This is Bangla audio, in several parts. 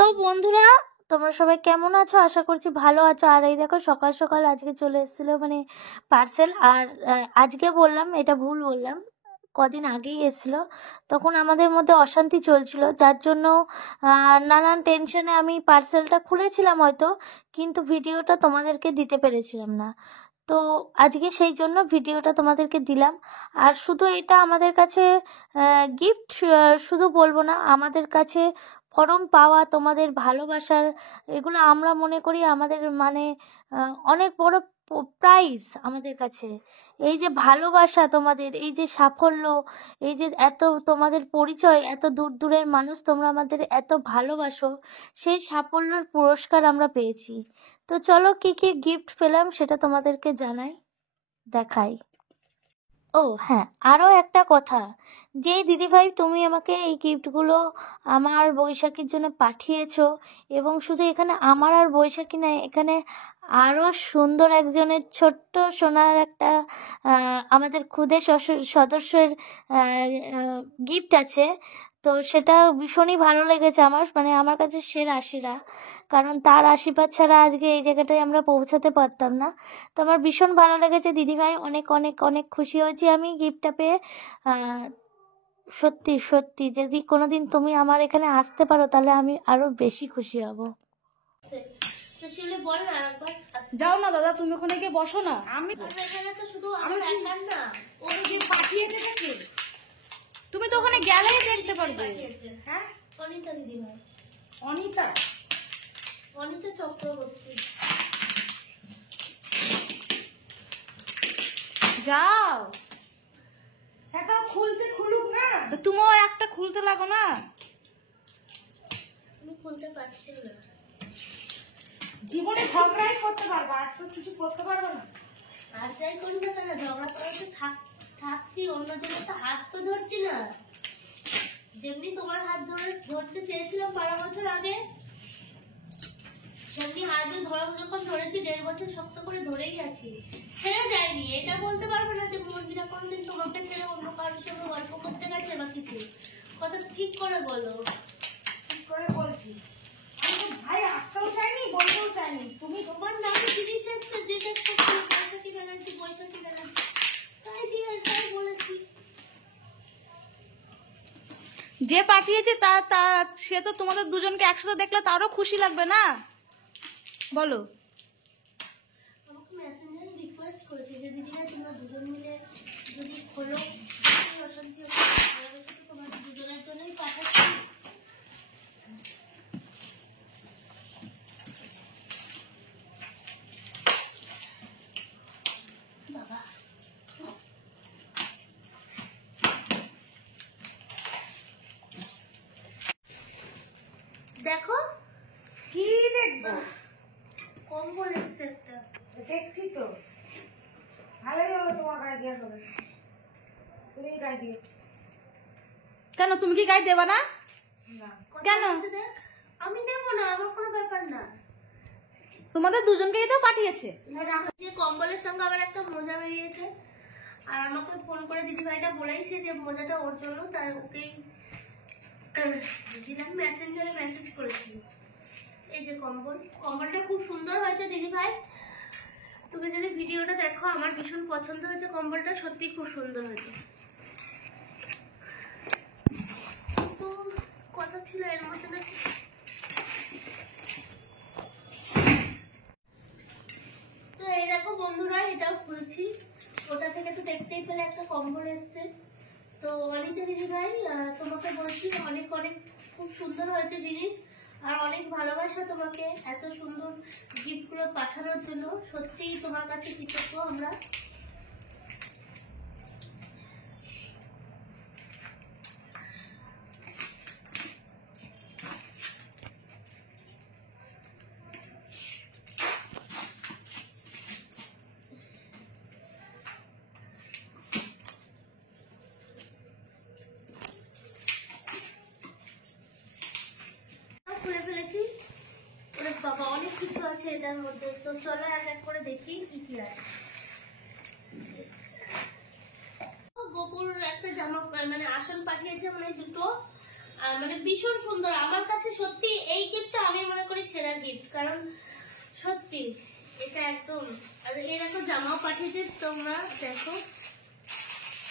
তো বন্ধুরা, তোমরা সবাই কেমন আছো? আশা করছি ভালো আছো। আর এই দেখো সকাল সকাল আজকে চলে এসেছিলো পার্সেল। আর আজকে বললাম, এটা ভুল বললাম, কদিন আগেই এসেছিলো। তখন আমাদের মধ্যে অশান্তি চলছিল, যার জন্য নানান টেনশনে আমি পার্সেলটা খুলেছিলাম হয়তো, কিন্তু ভিডিওটা তোমাদেরকে দিতে পেরেছিলাম না। তো আজকে সেই জন্য ভিডিওটা তোমাদেরকে দিলাম। আর শুধু এটা আমাদের কাছে গিফট, শুধু বলবো না, আমাদের কাছে পরম পাওয়া তোমাদের ভালোবাসার, এগুলো আমরা মনে করি আমাদের অনেক বড় প্রাইজ আমাদের কাছে। এই যে ভালোবাসা তোমাদের, এই যে সাফল্য, এই যে এত তোমাদের পরিচয়, এত দূর দূরের মানুষ তোমরা আমাদের এত ভালোবাসো, সেই সাফল্যের পুরস্কার আমরা পেয়েছি। তো চলো কি কি গিফট পেলাম সেটা তোমাদেরকে জানাই, দেখাই। ও হ্যাঁ, আরও একটা কথা, যে দিদিভাই তুমি আমাকে এই গিফটগুলো আমার বৈশাখীর জন্য পাঠিয়েছো, এবং শুধু এখানে আমার আর বৈশাখী নয়, এখানে আরও সুন্দর একজনের ছোট্ট সোনার একটা আমাদের ক্ষুদে সদস্যের গিফট আছে। তো সেটা ভীষণই ভালো লেগেছে আমার, আমার কাছে সেরা আশীরা, কারণ তার আশীর্বাদ ছাড়া আজকে এই জায়গাটায় আমরা পৌঁছাতে পারতাম না। তো আমার ভীষণ ভালো লেগেছে দিদিভাই, অনেক অনেক অনেক খুশি হয়েছি আমি গিফটটা পেয়ে। সত্যি সত্যি যদি কোনোদিন তুমি আমার এখানে আসতে পারো তাহলে আমি আরো বেশি খুশি হব। যাও না দাদা, তুমি ওখানে গিয়ে বসো না। আমি তুমি তো ওখানে গেলেই দেখতে পারবে। হ্যাঁ, অনিতা দিদিভাই, অনিতা অনিতা চক্রবর্তী। যাও, হ্যাঁ খুলছে, খুলুক না, তো তুমিও একটা খুলতে লাগো না। আমি খুলতে পারছি না, জীবনে ঝগড়াই করতে পারবো, আর তো কিছু করতে পারবো না। আর যাই করি না কেন, ঝগড়া করাতে থাকছি, অন্যজনের তো হাত তো ধরছি না। যেমনি তোমার হাত ধরতে চেয়েছিলাম 12 বছর আগে, সেমনি হাত যখন ধরেছি 1.5 বছর শক্ত করে ধরেই আছি, ছেড়ে যায়নি। এটা বলতে পারবো না যে মন্দিরা কোনদিন তোমাকে ছেড়ে অন্য কারোর সঙ্গে গল্প করতে গেছে বা কিছু। কথা ঠিক করে বলো। ঠিক করে বলছি, আমি তো ভাই আসতেও চাইনি, বলতেও চাইনি। তুমি তোমার নামে জিনিস এসছে, জিজ্ঞেস করছি বৈশাখী ব্যানার্জি, বৈশাখী ব্যানার্জি, তাই বলেছি। যে পাঠিয়েছে তা সে তো তোমাদের দুজনকে একসাথে দেখলে তারও খুশি লাগবে না, বলো। আমাকে মেসেঞ্জারে রিকোয়েস্ট করেছে যে দিদিরা তোমরা দুজন মিলে যদি খোলো, অশান্তি হচ্ছে, ভালোবেসে তো তোমাদের দুজনের জন্যই পাঠাচ্ছি। বাবা দেখো, কি দেখবো? কম্বল এসছে একটা। দেখছি তো, ভালোই হলো তোমার গায়ে দিয়ে হবে। তুমি গায়ে দিয়ে কেন? তুমি কি গায়ে দেবা না? কেন? আমি দেবো না, আমার কোনো ব্যাপার না। তোমাদের দুজনকেই তো পাঠিয়েছে। যে কম্বলের সঙ্গে আবার একটা মোজা বেরিয়েছে, আর আমাকে ফোন করে দিদিভাইটা বলেইছে যে মোজাটা ওর জন্য, তাই ওকেই দিলাম। মেসেঞ্জারে মেসেজ করেছি। এই যে কম্বলটা খুব সুন্দর হয়েছে দিদিভাই, তুমি যদি ভিডিওটা দেখো, আমার ভীষণ পছন্দ হয়েছে কম্বলটা, সত্যি খুব সুন্দর হয়েছে। তো কথা ছিল এর মধ্যে নাকি, তো এই দেখো বন্ধুরা, এটাও খুলছি। ওটা থেকে তো দেখতেই পেলে একটা কম্বল এসছে। তো অনিতা দিদিভাই, তোমাকে বলছি অনেক অনেক খুব সুন্দর হয়েছে জিনিস, আর অনেক ভালোবাসা তোমাকে এত সুন্দর গিফটগুলো পাঠানোর জন্য। সত্যিই তোমার কাছে কৃতজ্ঞ আমরা। খুলে ফেলেছি। ওরে বাবা, অনেক কিছু আছে এটার মধ্যে, তো চলো এক এক করে দেখি কি কি আছে। গোপুর একটা জামা আসন পাঠিয়েছে, দুটো, মানে ভীষণ সুন্দর আমার কাছে সত্যি। এই গিফটটা আমি মনে করি সেরা গিফট, কারণ সত্যি এটা একদম। আর এরকম জামাও পাঠিয়েছে, তোমরা দেখো,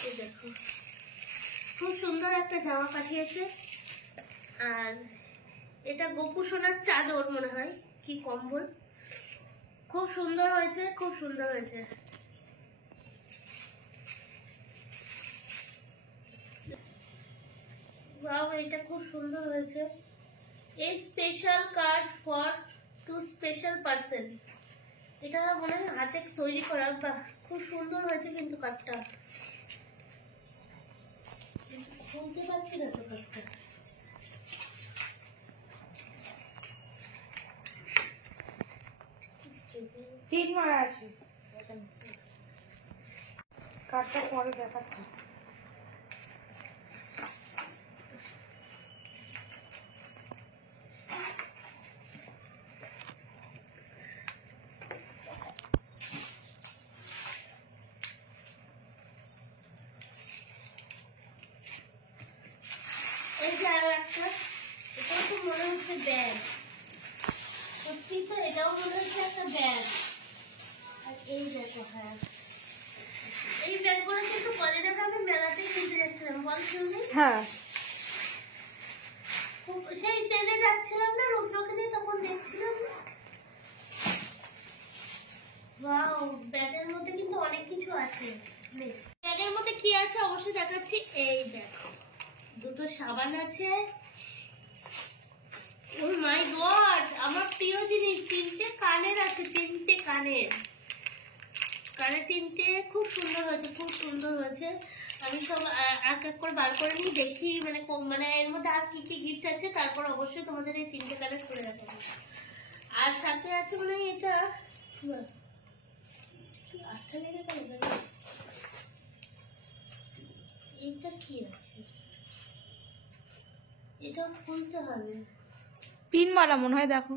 এই দেখো খুব সুন্দর একটা জামা পাঠিয়েছে। আর এটা গোপু সোনার চাদর মনে হয়, কি কম্বল, খুব সুন্দর হয়েছে, খুব সুন্দর হয়েছে। ওয়াও, এটা খুব সুন্দর হয়েছে। এই special card for 2 special person, এটা মনে হয় হাতে তৈরি করা। বা খুব সুন্দর হয়েছে কিন্তু কার্ডটা, খুলতে পারছি না তো কার্ডটা। সিট মারা আছে, কার্ডটা পরে দেখাচ্ছি। এই যে আরো একটা, এটাও তো মনে হচ্ছে ব্যাগ, সত্যি তো এটাও মনে হচ্ছে একটা ব্যাগ। আর এই দেখো, হ্যাঁ এই ব্যাগগুলো কিন্তু কলেজ থেকে আমি মেলাতে কিনতে যাচ্ছিলাম, বল শুনলি? হ্যাঁ, সেই ট্রেনে যাচ্ছিলাম না রুদ্রকে নিয়ে, তখন দেখছিলাম না। ওয়াও, ব্যাগের মধ্যে কিন্তু অনেক কিছু আছে। ব্যাগের মধ্যে কি আছে অবশ্যই দেখাচ্ছি। এই দেখো, দুটো সাবান আছে। ও মাই গড, আমার প্রিয় জিনিস, 3টে কানের আছে, 3টে কানের, কানে 3টে, খুব সুন্দর হয়েছে, খুব সুন্দর হয়েছে। আমি সব এক এক করে বার করে নিই, দেখি মানে মানে এর মধ্যে আর কি কি গিফট আছে, তারপর অবশ্যই তোমাদের এই 3টে কানের খুলে দেখাবো। আর সাথে আছে মানে এটা আঠা লেগে গেল, এইটা কি আছে, এটা খুলতে হবে, পিন মারা মনে হয়, দেখো।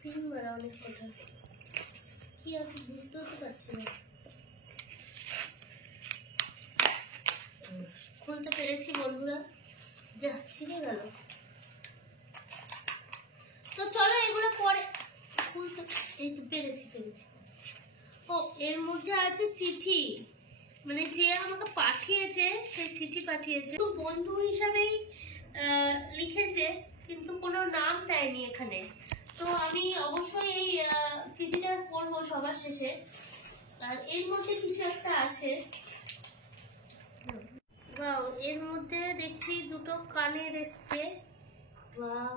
পিন মারা অনেক কথা, কি আছে বুঝতেও তো পারছি না। খুলতে পেরেছি বন্ধুরা, যা ছিঁড়ে গেল। তো চলো এগুলো পরে খুলতে, এই তো পেরেছি পেরেছি। ও, এর মধ্যে আছে চিঠি, মানে যে আমাকে পাঠিয়েছে সে চিঠি পাঠিয়েছে, তো বন্ধু হিসাবেই লিখেছে, কিন্তু কোনো নাম দেয়নি এখানে। তো আমি অবশ্যই এই চিঠিটা পড়বো সবার শেষে। আর এর মধ্যে কিছু একটা আছে। ওয়াও, এর মধ্যে দেখছি দুটো কানের এসছে। ওয়াও,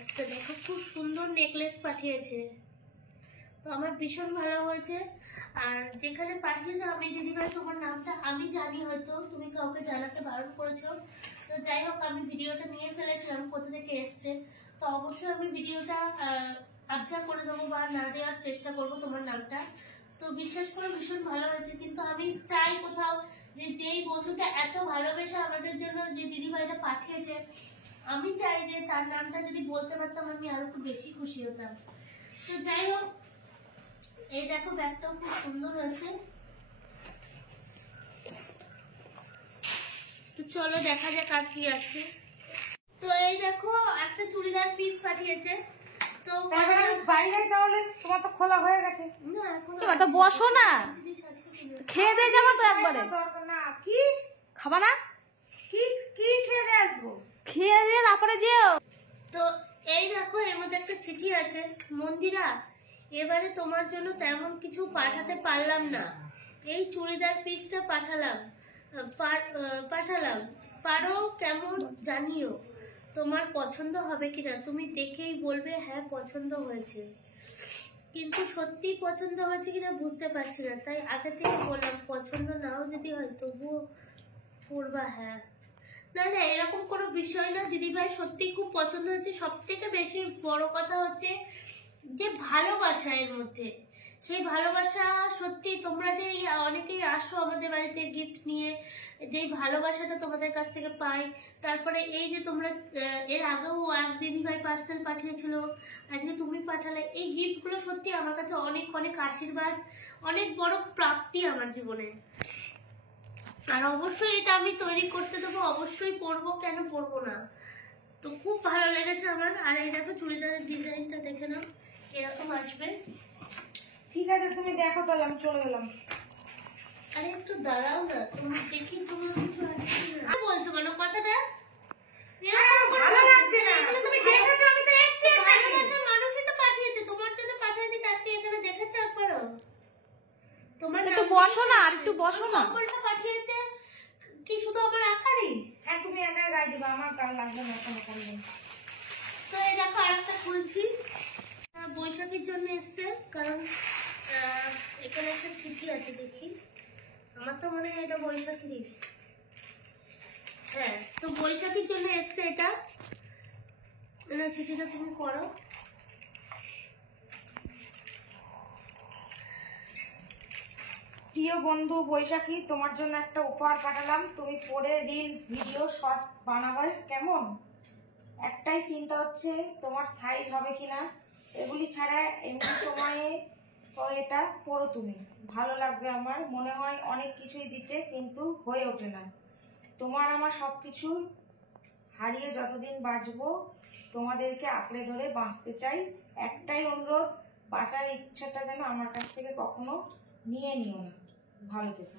একটা দেখো খুব সুন্দর নেকলেস পাঠিয়েছে, তো আমার ভীষণ ভালো হয়েছে। আর যেখানে পাঠিয়েছো আমি দিদিভাই, তোমার নামটা আমি জানি, হয়তো তুমি কাউকে জানাতে বারণ করেছো। তো যাই হোক, আমি ভিডিওটা নিয়ে ফেলেছিলাম কোথা থেকে এসছে, তো অবশ্যই আমি ভিডিওটা আবজা করে দেবো বা না দেওয়ার চেষ্টা করব তোমার নামটা। তো বিশ্বাস করে ভীষণ ভালো হয়েছে। কিন্তু আমি চাই কোথাও যে যেই বন্ধুটা এত ভালোবেসে আমাদের জন্য যে দিদিভাইটা পাঠিয়েছে, আমি চাই যে তার নামটা যদি বলতে পারতাম আমি আরো একটু বেশি খুশি হতাম। তো যাই হোক, এই দেখো ব্যাগটাও খুব সুন্দর হয়েছে। তো চলো দেখা যাক আর কি আছে। তো এই দেখো একটা চুড়িদার পিস পাঠিয়েছে। তো বাইরে তাহলে তোমার তো খোলা হয়ে গেছে। না এখন তো বসো না, জিনিস আছে, খেয়ে দিয়ে যাবো তো একবারে। না কি খাবা না? কি কি খেয়ে আসবো? খেয়ে দিয়ে তারপরে যেও। তো এই দেখো এর মধ্যে একটা চিঠি আছে। মন্দিরা, এবারে তোমার জন্য তেমন কিছু পাঠাতে পারলাম না, এই চুড়িদার পিসটা পাঠালাম, পারো কেমন জানিও, তোমার পছন্দ হবে কিনা, তুমি দেখেই বলবে হ্যাঁ পছন্দ হয়েছে। কিন্তু সত্যি পছন্দ হয়েছে কিনা বুঝতে পারছি না, তাই আগে থেকে বললাম পছন্দ নাও যদি হয় তবুও পড়বা। হ্যাঁ, না না এরকম কোনো বিষয় না দিদিভাই, সত্যি খুব পছন্দ হয়েছে। সব থেকে বেশি বড় কথা হচ্ছে যে ভালোবাসা এর মধ্যে, সেই ভালোবাসা সত্যি। তোমরা যে অনেকেই আসো আমাদের বাড়িতে গিফট নিয়ে, যেই ভালোবাসাটা তোমাদের কাছ থেকে পাই, তারপরে এই যে তোমরা এর আগেও এক দিদিভাই পার্সেল পাঠিয়েছিল, আজকে তুমি পাঠালে, এই গিফটগুলো সত্যি আমার কাছে অনেক অনেক আশীর্বাদ, অনেক বড় প্রাপ্তি আমার জীবনে। আর অবশ্যই এটা আমি তৈরি করতে দেবো, অবশ্যই পরবো, কেন পরবো না। তো খুব ভালো লেগেছে আমার। আর এই দেখো চুড়িদারের ডিজাইনটা দেখে নাও এরকম আসবে। ঠিক আছে তুমি দেখো তাহলে, আমি চলে গেলাম। আরে একটু দাঁড়াও না, তুমি দেখি তোমার কিছু আছে না। বলছো কেন কথাটা? ভালো লাগছে না, তুমি দেখেছো আমি তো এসেছি। ভালোবাসার মানুষই তো পাঠিয়েছে, তোমার জন্য পাঠায়নি, তাকে এখানে দেখেছো একবারও? তোমার একটু বসো না, আর একটু বসো না। কম্বলটা পাঠিয়েছে কি শুধু আমার আকারই? হ্যাঁ তুমি একা গায়ে দিবা, আমার কাল লাগবে না কোনো করবে। তো এই দেখো আরেকটা খুলছি। বৈশাখীর জন্য এসছে, কারণ এখানে একটা চিঠি আছে, দেখি। আমার তো মনে হয় এটা বৈশাখীরই। হ্যাঁ, তো বৈশাখীর জন্য এসছে এটা। চিঠিটা তুমি পড়ো। প্রিয় বন্ধু বৈশাখী, তোমার জন্য একটা উপহার পাঠালাম। তুমি পরে রিলস, ভিডিও, শর্ট বানাবে কেমন? একটাই চিন্তা হচ্ছে তোমার সাইজ হবে কিনা। এগুলি ছাড়া এমনি সময়ে এটা পড়ো তুমি, ভালো লাগবে আমার। মনে হয় অনেক কিছুই দিতে, কিন্তু হয়ে ওঠে না। তোমার আমার সবকিছু হারিয়ে যতদিন বাঁচবো তোমাদেরকে আঁকড়ে ধরে বাঁচতে চাই। একটাই অনুরোধ, বাঁচার ইচ্ছাটা যেন আমার কাছ থেকে কখনো নিয়ে নিও না। ভালো থেকো।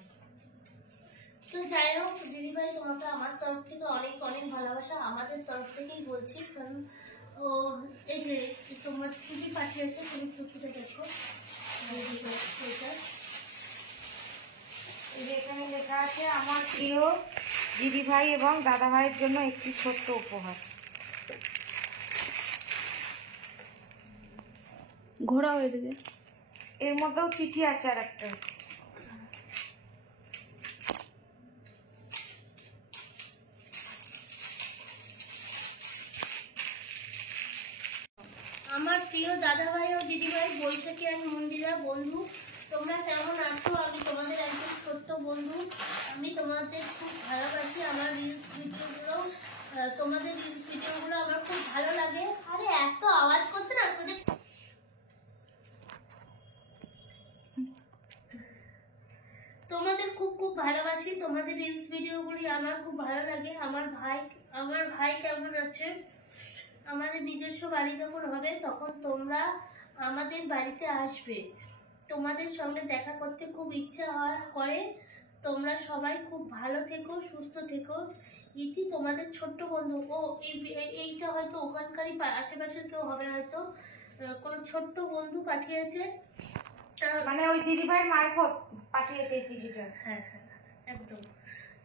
তো যাই হোক দিদিভাই, তোমাকে আমার তরফ থেকে অনেক অনেক ভালোবাসা। আমাদের তরফ থেকেই বলছি, কারণ ও এই যে তোমার ছুটি পাঠিয়েছে, তুমি ছুটিটা দেখো। এই যে এখানে লেখা আছে, আমার প্রিয় দিদিভাই এবং দাদা ভাইয়ের জন্য একটি ছোট্ট উপহার। ঘোরা হয়ে দিকে। এর মধ্যেও চিঠি আছে আর একটা। আমার প্রিয় দাদা ভাই ও দিদি ভাই, বৈশাখী আর মন্দিরা বন্ধু, তোমরা কেমন আছো? আমি তোমাদের একজন ছোট্ট বন্ধু। আমি তোমাদের খুব ভালোবাসি। আমার রিলস ভিডিওগুলো, তোমাদের রিলস ভিডিওগুলো আমার খুব ভালো লাগে। আরে এত আওয়াজ করছে না তোদের। তোমাদের খুব খুব ভালোবাসি। তোমাদের রিলস ভিডিওগুলি আমার খুব ভালো লাগে। আমার ভাই কেমন আছে? আমাদের নিজস্ব বাড়ি যখন হবে তখন তোমরা আমাদের বাড়িতে আসবে। তোমাদের সঙ্গে দেখা করতে খুব ইচ্ছা করে। তোমরা সবাই খুব ভালো থেকো, সুস্থ থেকো। ইতি, তোমাদের ছোট্ট বন্ধু। ও এইটা হয়তো ওখানকারই আশেপাশের কেউ হবে, হয়তো কোনো ছোট্ট বন্ধু পাঠিয়েছে। মানে ওই দিদিভাইয়ের মারফত পাঠিয়েছে এই চিঠিটা। হ্যাঁ হ্যাঁ, একদম।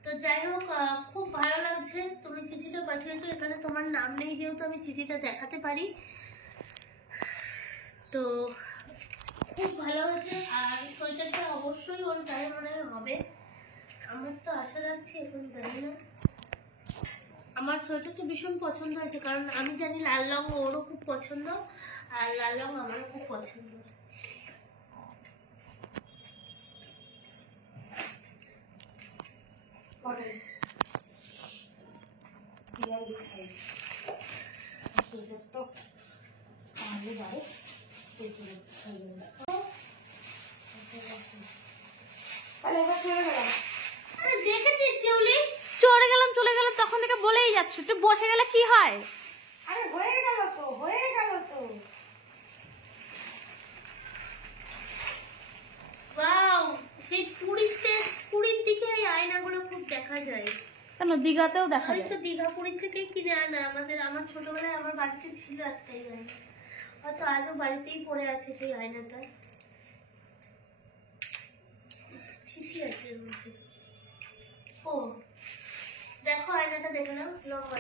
তো যাই হোক, খুব ভালো লাগছে তুমি চিঠিটা পাঠিয়েছো। এখানে তোমার নাম নেই, যেহেতু আমি চিঠিটা দেখাতে পারি। তো খুব ভালো হয়েছে। আর সোয়েটারটা অবশ্যই ওর গায়ে মনে হবে। আমার তো আশা রাখছি, এখন জানি না। আমার সোয়েটারটা ভীষণ পছন্দ হয়েছে, কারণ আমি জানি লাল রঙ ওরও খুব পছন্দ, আর লাল রঙ আমারও খুব পছন্দ। দেখেছিস শিউলি? চলে গেলাম তখন থেকে বলেই যাচ্ছে, একটু বসে গেলে কি হয়? আরে হয়ে গেল তো, হয়ে গেল তো। ওয়াও, সেই পুরীর দিকে এই আয়নাগুলো খুব দেখা যায়। কেন, দীঘাতেও দেখা আমি যায়। তো দীঘা পুরীর থেকেই কিনে আনা। আমার ছোটবেলায় আমার বাড়িতে ছিল একটাই আয়না, হয়তো আজও বাড়িতেই পড়ে আছে সেই আয়নাটা। চিঠি আছে এর মধ্যে। ও দেখো, আয়নাটা দেখে নাও, লম্বা।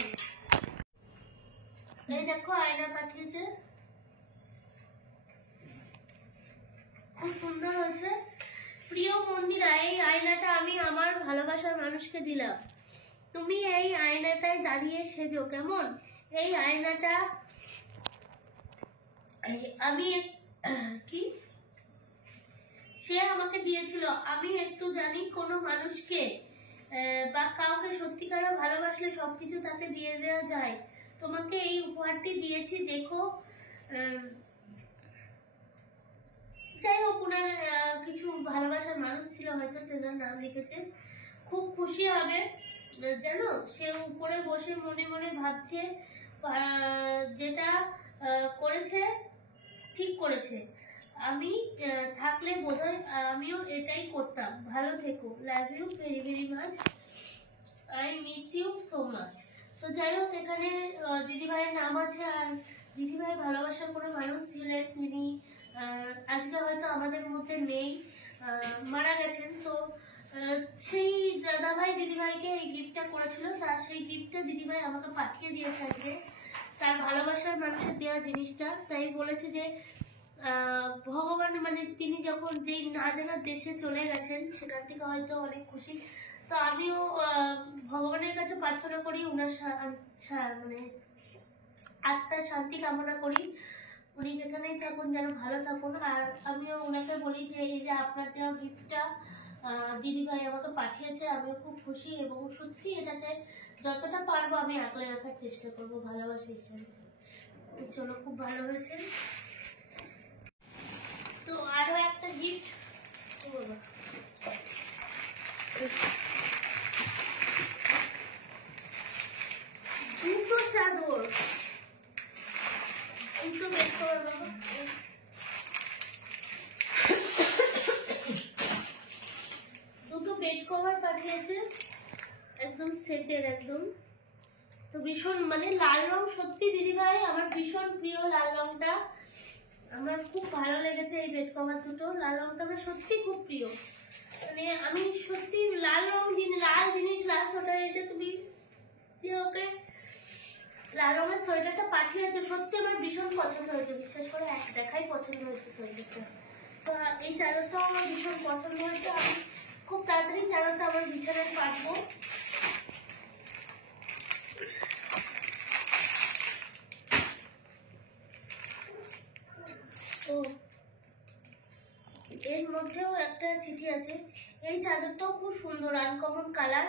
এই দেখো আয়না পাঠিয়েছে, খুব সুন্দর হয়েছে। প্রিয় মন্দিরা, এই আয়নাটা আমি আমার ভালোবাসার মানুষকে দিলাম। তুমি এই আয়নাটায় দাঁড়িয়ে সেজো কেমন? এই আয়নাটা আমি কি সে আমাকে দিয়েছিল। আমি একটু জানি কোনো মানুষকে বা কাউকে সত্যিকারে ভালোবাসলে সবকিছু তাকে দিয়ে দেওয়া যায়। তোমাকে এই উপহারটি দিয়েছি, দেখো। যাই হোক, ওনার কিছু ভালোবাসার মানুষ ছিল, হয়তো তেনার নাম লিখেছে। খুব খুশি হবে জানো। সে উপরে বসে মনে মনে ভাবছে যেটা করেছে ঠিক করেছে। আমি থাকলে বোধহয় আমিও এটাই করতাম। ভালো থেকো, love you very very much, I miss you so much. তো যাই হোক, এখানে দিদিভাইয়ের নাম আছে। আর দিদিভাই ভালোবাসার কোনো মানুষ ছিলেন যিনি আজকে হয়তো আমাদের মধ্যে নেই, মারা গেছেন। তো সেই দাদাভাই দিদিভাইকে এই গিফটটা করেছিল, তার সেই গিফটটা দিদিভাই আমাকে পাঠিয়ে দিয়েছে আজকে, তার ভালোবাসার মানুষের দেওয়া জিনিসটা। তাই বলেছে যে ভগবান মানে তিনি যখন যেই না জানার দেশে চলে গেছেন সেখান থেকে হয়তো অনেক খুশি। তো আমিও ভগবানের কাছে প্রার্থনা করি, ওনার মানে আত্মার শান্তি কামনা করি, উনি যেখানেই থাকুন যেন ভালো থাকুন। আর আমিও ওনাকে বলি যে এই যে আপনার দেওয়া গিফটটা দিদিভাই আমাকে পাঠিয়েছে, আমিও খুব খুশি এবং সত্যি এটাকে যতটা পারবো আমি আগলে রাখার চেষ্টা করবো ভালোবাসা হিসাবে। তো চলো, খুব ভালো হয়েছে। তো আরো একটা গিফট দুটো চাদর, দুটো বের করে দেবো। দুটো বেড কভার পাঠিয়েছে, একদম সেটের একদম। তো ভীষণ মানে লাল রং, সত্যি দিদিভাই আমার ভীষণ প্রিয় লাল রংটা, আমার খুব ভালো লেগেছে এই বেড কভার দুটো। লাল রংটা আমার সত্যি খুব প্রিয়, মানে আমি সত্যি লাল রং লাল জিনিস লাল সোয়েটার, এটা তুমি ওকে লাল রঙের সোয়েটারটা পাঠিয়েছে, সত্যি আমার ভীষণ পছন্দ হয়েছে, বিশ্বাস করে এক দেখাই পছন্দ হয়েছে সোয়েটারটা। তো এই চাদরটাও আমার ভীষণ পছন্দ হয়েছে, আমি খুব তাড়াতাড়ি চাদরটা আমার বিছানায় পাঠবো। তো এর মধ্যেও একটা চিঠি আছে। এই চাদরটাও খুব সুন্দর, আনকমন কালার,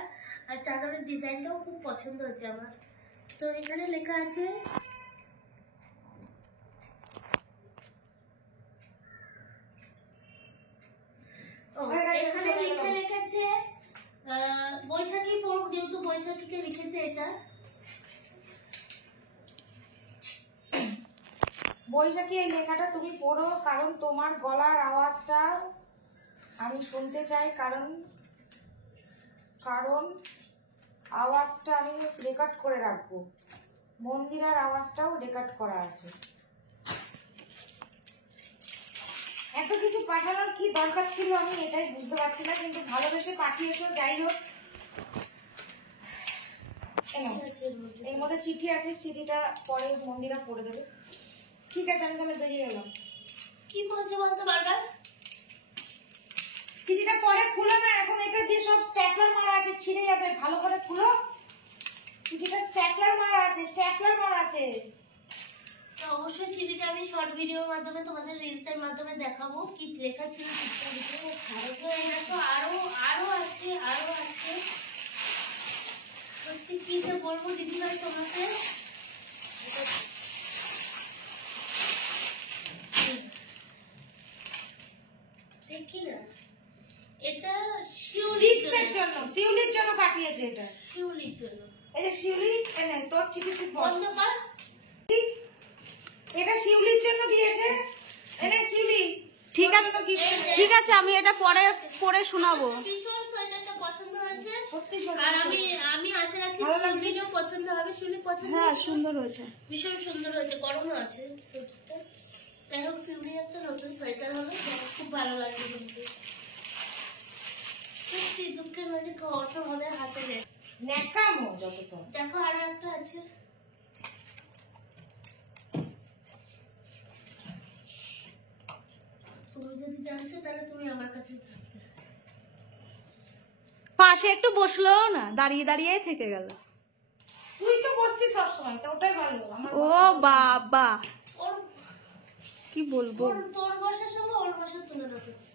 আর চাদরের ডিজাইনটাও খুব পছন্দ হয়েছে আমার। তো এখানে লেখা আছে এখানে লিখে রেখেছে বৈশাখী পড়ুক, যেহেতু বৈশাখীকে লিখেছে এটা। বৈশাখী, এই লেখাটা তুমি পড়ো, কারণ তোমার গলার আওয়াজটা আমি শুনতে চাই, কারণ আওয়াজটা আমি রেকর্ড করে রাখবো। মন্দিরার আওয়াজটাও রেকর্ড করা আছে। এত কিছু পাঠানোর কি দরকার ছিল আমি এটাই বুঝতে পারছি না, কিন্তু ভালোবেসে পাঠিয়েছো। যাই হোক, এর মধ্যে চিঠি আছে, চিঠিটা পরে মন্দিরা পড়ে দেবে। ঠিক আছে, আমি তাহলে বেরিয়ে গেলাম। কি বলছো বলতে বারবার? চিঠিটা পরে খুলো না, এখন এটা দিয়ে সব স্ট্যাপলার মারা আছে, ছিঁড়ে যাবে। ভালো করে খুলো, চিঠিটা স্ট্যাপলার মারা আছে। তো অবশ্যই চিঠিটা আমি শর্ট ভিডিওর মাধ্যমে তোমাদের রিলসের মাধ্যমে দেখাবো কি লেখা ছিল চিঠিটার ভিতরে। তো এই দেখো আরো আছে। সত্যি কি যে বলবো দিদিভাই তোমাকে, দেখি না, এটা শিউলির জন্য পাঠিয়েছে। এটা শিউলির জন্য। এই যে শিউলি, এনে তোর চিঠি তুই বন্ধ কর। এটা শিউলির জন্য দিয়েছে। এনে শিউলি, ঠিক আছে, আমি এটা পরে পড়ে শোনাবো। ভীষণ সোয়েটারটা পছন্দ হয়েছে, সত্যি আর আমি আশা রাখি শিউলিরও পছন্দ হবে। শিউলি পছন্দ? হ্যাঁ, সুন্দর হয়েছে, ভীষণ সুন্দর হয়েছে, গরমও আছে সোয়েটারটা। যাই হোক, শিউলি একটা নতুন সোয়েটার হবে, খুব ভালো লাগবে। কিন্তু সত্যি দুঃখের মাঝে কত হবে হাসে। ন্যাকামো যত সব। দেখো আরো একটা আছে, তুমি যদি জানতে তাহলে তুমি আমার কাছে থাকতে। পাশে একটু বসলো না, দাঁড়িয়ে দাঁড়িয়ে থেকে গেল। তুই তো বসছিস সবসময়, তো ওটাই ভালো। ও বাবা, ওর কি বলবো, তোর বাসার সঙ্গে ওর বাসার তুলনা করছে।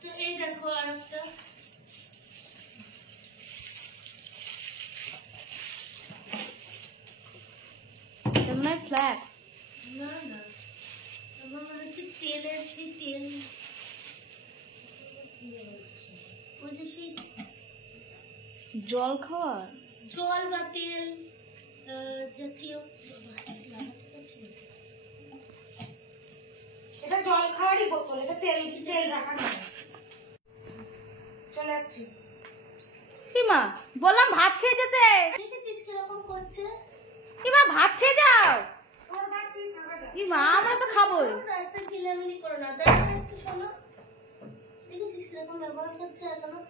তো এই দেখো আর একটা, ফ্ল্যাক্স। না আমার মনে হচ্ছে তেলের, সেই তেল, ওই যে সেই জল খাওয়া? জল বা তেল জাতীয়। এটা জল খাওয়ারই বোতল, এটা তেল তেল রাখার নয়। চলে যাচ্ছি। কি মা, বললাম ভাত খেয়ে যেতে। দেখেছিস কিরকম করছে? কি মা, ভাত খেয়ে যাও। তোর ভাত তুই খাবে না। কি মা, আমরা তো খাবোই। রাস্তায় চিল্লামিল্লি করো না, দাঁড়া একটু শোনো। দেখেছিস কিরকম ব্যবহার করছে এখনো?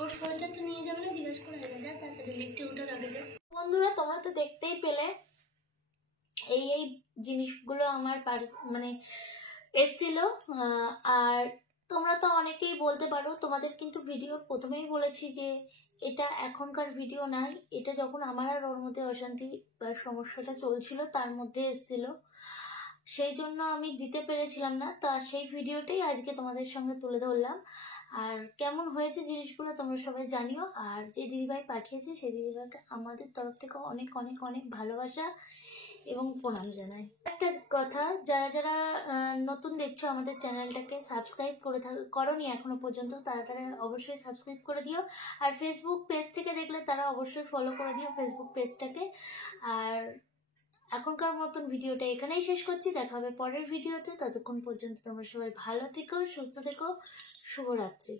ওর সোয়েটারটা নিয়ে যাবে না, জিজ্ঞেস করে আগে যা, তাড়াতাড়ি লিফটে উঠে রাখে যা। বন্ধুরা, তোমরা তো দেখতেই পেলে এই এই জিনিসগুলো আমার মানে এসছিল। আর তোমরা তো অনেকেই বলতে পারো, তোমাদের কিন্তু ভিডিও প্রথমেই বলেছি যে এটা এখনকার ভিডিও নয়, এটা যখন আমার আর ওর মধ্যে অশান্তি বা সমস্যাটা চলছিল তার মধ্যে এসছিল, সেই জন্য আমি দিতে পেরেছিলাম না। তা সেই ভিডিওটাই আজকে তোমাদের সঙ্গে তুলে ধরলাম। আর কেমন হয়েছে জিনিসগুলো তোমরা সবাই জানিও। আর যে দিদিভাই পাঠিয়েছে সেই দিদিভাইকে আমাদের তরফ থেকে অনেক অনেক অনেক ভালোবাসা এবং প্রণাম জানাই। একটা কথা, যারা যারা নতুন দেখছো আমাদের চ্যানেলটাকে সাবস্ক্রাইব করোনি এখনো পর্যন্ত, তারা তারা অবশ্যই সাবস্ক্রাইব করে দিও। আর ফেসবুক পেজ থেকে দেখলে তারা অবশ্যই ফলো করে দিও ফেসবুক পেজটাকে। আর এখনকার মতন ভিডিওটা এখানেই শেষ করছি, দেখা হবে পরের ভিডিওতে। ততক্ষণ পর্যন্ত তোমরা সবাই ভালো থেকো, সুস্থ থেকো, শুভরাত্রি।